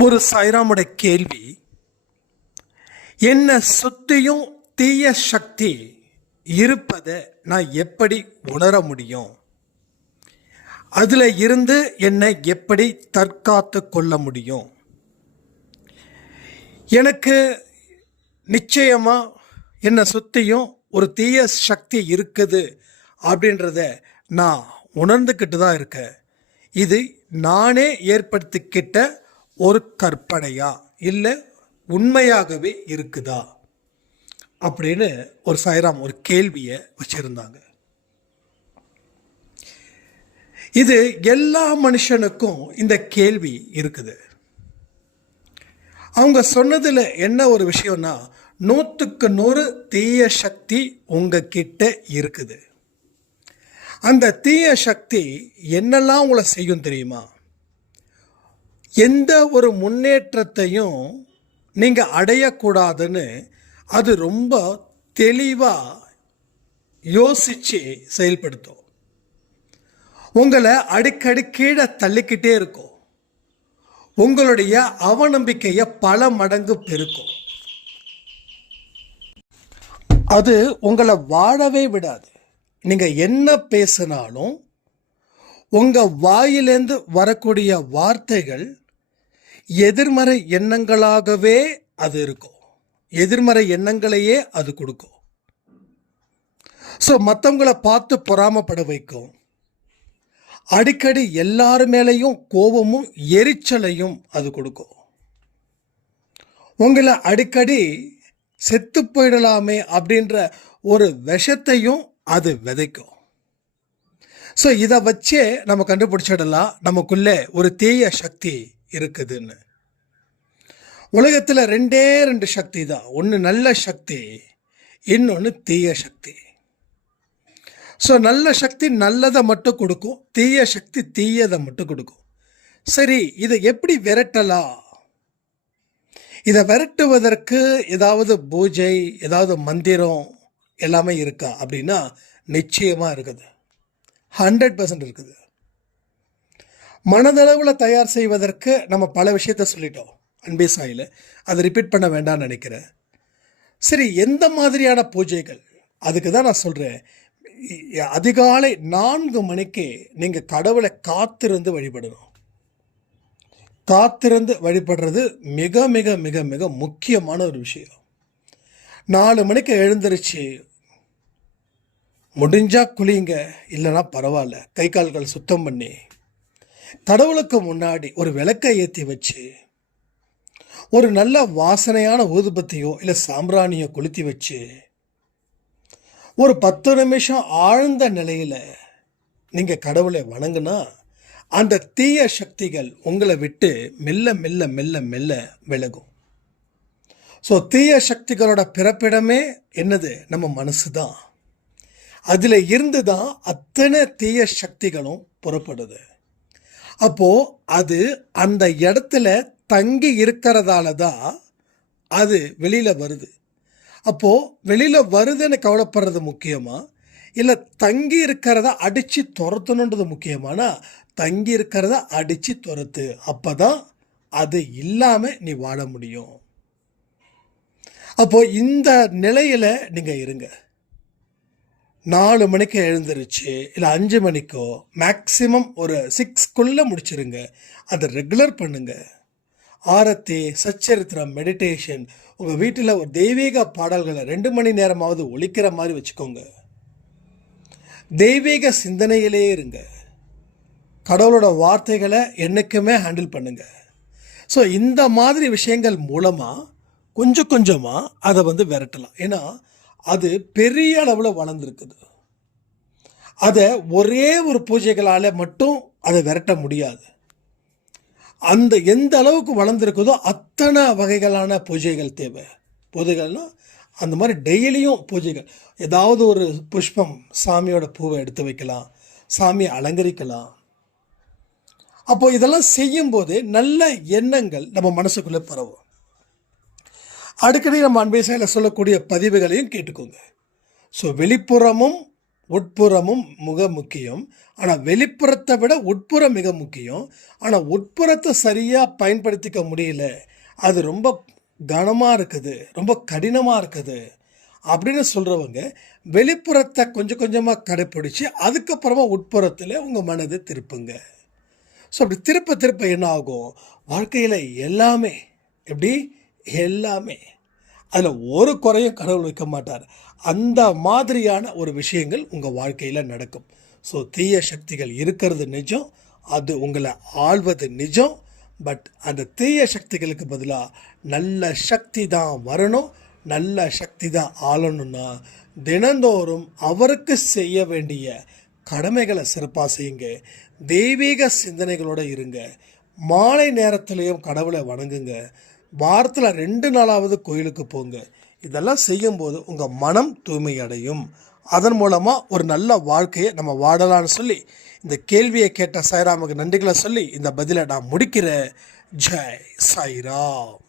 ஒரு சாய்ராமுடைய கேள்வி, என்னை சுத்தியும் தீய சக்தி இருப்பதை நான் எப்படி உணர முடியும்? அதில் இருந்து என்னை எப்படி தற்காத்து கொள்ள முடியும்? எனக்கு நிச்சயமாக என்னை சுற்றியும் ஒரு தீய சக்தி இருக்குது அப்படின்றத நான் உணர்ந்துக்கிட்டு தான் இருக்கேன். இது நானே ஏற்படுத்திக்கிட்ட ஒரு கற்பனையா இல்லை உண்மையாகவே இருக்குதா அப்படின்னு ஒரு சாய்ராம் ஒரு கேள்வியை வச்சிருந்தாங்க. இது எல்லா மனுஷனுக்கும் இந்த கேள்வி இருக்குது. அவங்க சொன்னதில் என்ன ஒரு விஷயம்னா, 100க்கு 100 தீய சக்தி உங்ககிட்ட இருக்குது. அந்த தீய சக்தி என்னெல்லாம் உங்களை செய்யும் தெரியுமா? எந்த ஒரு முன்னேற்றத்தையும் நீங்கள் அடையக்கூடாதுன்னு அது ரொம்ப தெளிவாக யோசித்து செயல்படுத்தும். உங்களை அடிக்கடி கீழே தள்ளிக்கிட்டே இருக்கும். உங்களுடைய அவநம்பிக்கையை பல மடங்கு பெருக்கும். அது உங்களை வாழவே விடாது. நீங்கள் என்ன பேசினாலும் உங்கள் வாயிலேருந்து வரக்கூடிய வார்த்தைகள் எதிர்மறை எண்ணங்களாகவே அது இருக்கும். எதிர்மறை எண்ணங்களையே அது கொடுக்கும். ஸோ மற்றவங்களை பார்த்து பொறாமப்பட வைக்கும். அடிக்கடி எல்லார் மேலேயும் கோபமும் எரிச்சலையும் அது கொடுக்கும். உங்களை அடிக்கடி செத்து போயிடலாமே அப்படின்ற ஒரு விஷத்தையும் அது விதைக்கும். ஸோ இதை வச்சே நம்ம கண்டுபிடிச்சிடலாம் நமக்குள்ளே ஒரு தீய சக்தி இருக்குதுன்னு. உலகத்தில் 2 சக்தி தான். ஒன்று நல்ல சக்தி, இன்னொன்று தீய சக்தி. ஸோ நல்ல சக்தி நல்லதை மட்டும் கொடுக்கும், தீய சக்தி தீயதை மட்டும் கொடுக்கும். சரி, இதை எப்படி விரட்டலாம்? இதை விரட்டுவதற்கு ஏதாவது பூஜை, ஏதாவது மந்திரம் எல்லாமே இருக்கா அப்படின்னா நிச்சயமாக இருக்குது. 100% இருக்குது. மனதளவில் தயார் செய்வதற்கு நம்ம பல விஷயத்த சொல்லிட்டோம் அன்பே சாயில். அதை ரிப்பீட் பண்ண வேண்டாம்னு நினைக்கிறேன். சரி, எந்த மாதிரியான பூஜைகள்? அதுக்கு தான் நான் சொல்கிறேன், அதிகாலை 4 மணிக்கு நீங்கள் கடவுளை காத்திருந்து வழிபடணும். காத்திருந்து வழிபடுறது மிக மிக மிக மிக முக்கியமான ஒரு விஷயம். 4 மணிக்கு எழுந்திருச்சு முடிஞ்சா குளிங்க, இல்லைன்னா பரவாயில்ல, கை கால்கள் சுத்தம் பண்ணி கடவுளுக்கு முன்னாடி ஒரு விளக்கை ஏற்றி வச்சு ஒரு நல்ல வாசனையான ஊதுபத்தியோ இல்லை சாம்பிராணியோ கொளுத்தி வச்சு ஒரு 10 நிமிஷம் ஆழ்ந்த நிலையில் நீங்கள் கடவுளை வணங்குனா அந்த தீய சக்திகள் உங்களை விட்டு மெல்ல மெல்ல மெல்ல மெல்ல விலகும். ஸோ தீய சக்திகளோட பிறப்பிடமே என்னது? நம்ம மனசு தான். அதில் இருந்து தான் அத்தனை தீய சக்திகளும் புறப்படுது. அப்போது அது அந்த இடத்துல தங்கி இருக்கிறதால தான் அது வெளியில் வருது. அப்போது வெளியில் வருதுன்னு கவலைப்படுறது முக்கியமா, இல்லை தங்கி இருக்கிறத அடித்து துரத்தணுன்றது முக்கியமானா? தங்கி இருக்கிறத அடித்து துரத்து, அப்போ தான் அது இல்லாமல் நீ வாழ முடியும். அப்போது இந்த நிலையில் நீங்கள் இருங்க. 4 மணிக்கு எழுந்திருச்சு இல்லை 5 மணிக்கோ மேக்ஸிமம் ஒரு 6க்குள்ளே முடிச்சிருங்க. அதை ரெகுலர் பண்ணுங்கள். ஆரத்தி, சச்சரித்திரம், மெடிடேஷன், உங்கள் வீட்டில் ஒரு தெய்வீக பாடல்களை 2 மணி நேரமாவது ஒலிக்கிற மாதிரி வச்சுக்கோங்க. தெய்வீக சிந்தனையிலே இருங்க. கடவுளோட வார்த்தைகளை என்றைக்குமே ஹேண்டில் பண்ணுங்க. ஸோ இந்த மாதிரி விஷயங்கள் மூலமாக கொஞ்சம் கொஞ்சமாக அதை விரட்டலாம். ஏன்னா அது பெரிய அளவில் வளர்ந்துருக்குது. அதை ஒரே ஒரு பூஜைகளால் மட்டும் அதை விரட்ட முடியாது. அந்த எந்த அளவுக்கு வளர்ந்துருக்குதோ அத்தனை வகைகளான பூஜைகள் தேவை. பூஜைகள்னால் அந்த மாதிரி டெய்லியும் பூஜைகள். ஏதாவது ஒரு புஷ்பம், சாமியோட பூவை எடுத்து வைக்கலாம், சாமியை அலங்கரிக்கலாம். அப்போது இதெல்லாம் செய்யும்போது நல்ல எண்ணங்கள் நம்ம மனசுக்குள்ளே பரவும். அடிக்கடி நம்ம அன்பே சாயில் சொல்லக்கூடிய பதிவுகளையும் கேட்டுக்கோங்க. ஸோ வெளிப்புறமும் உட்புறமும் மிக முக்கியம். ஆனால் வெளிப்புறத்தை விட உட்புறம் மிக முக்கியம். ஆனால் உட்புறத்தை சரியாக பயன்படுத்திக்க முடியல, அது ரொம்ப கனமாக இருக்குது, ரொம்ப கடினமாக இருக்குது அப்படின்னு சொல்கிறவங்க வெளிப்புறத்தை கொஞ்சம் கொஞ்சமாக கடைப்பிடிச்சு அதுக்கப்புறமா உட்புறத்தில் உங்கள் மனதை திருப்புங்க. ஸோ அப்படி திருப்ப திருப்ப என்ன ஆகும், வாழ்க்கையில் எல்லாமே எப்படி எல்லாமே அதில் ஒரு குறையும் கடவுள் வைக்க மாட்டார். அந்த மாதிரியான ஒரு விஷயங்கள் உங்கள் வாழ்க்கையில் நடக்கும். ஸோ தீய சக்திகள் இருக்கிறது நிஜம், அது உங்களை ஆள்வது நிஜம். பட் அந்த தீய சக்திகளுக்கு பதிலாக நல்ல சக்தி தான் வரணும். நல்ல சக்தி தான் ஆளணும்னா தினந்தோறும் அவருக்கு செய்ய வேண்டிய கடமைகளை சிறப்பாக செய்யுங்க. தெய்வீக சிந்தனைகளோடு இருங்க. மாலை நேரத்திலையும் கடவுளை வணங்குங்க. வாரத்தில் 2 நாளாவது கோயிலுக்கு போங்க. இதெல்லாம் செய்யும்போது உங்கள் மனம் தூய்மை அடையும். அதன் மூலமாக ஒரு நல்ல வாழ்க்கையை நம்ம வாழலான்னு சொல்லி இந்த கேள்வியை கேட்ட சாய்ராமுக்கு நன்றிகளை சொல்லி இந்த பதிலை நான் முடிக்கிறேன். ஜெய் சாய்ராம்.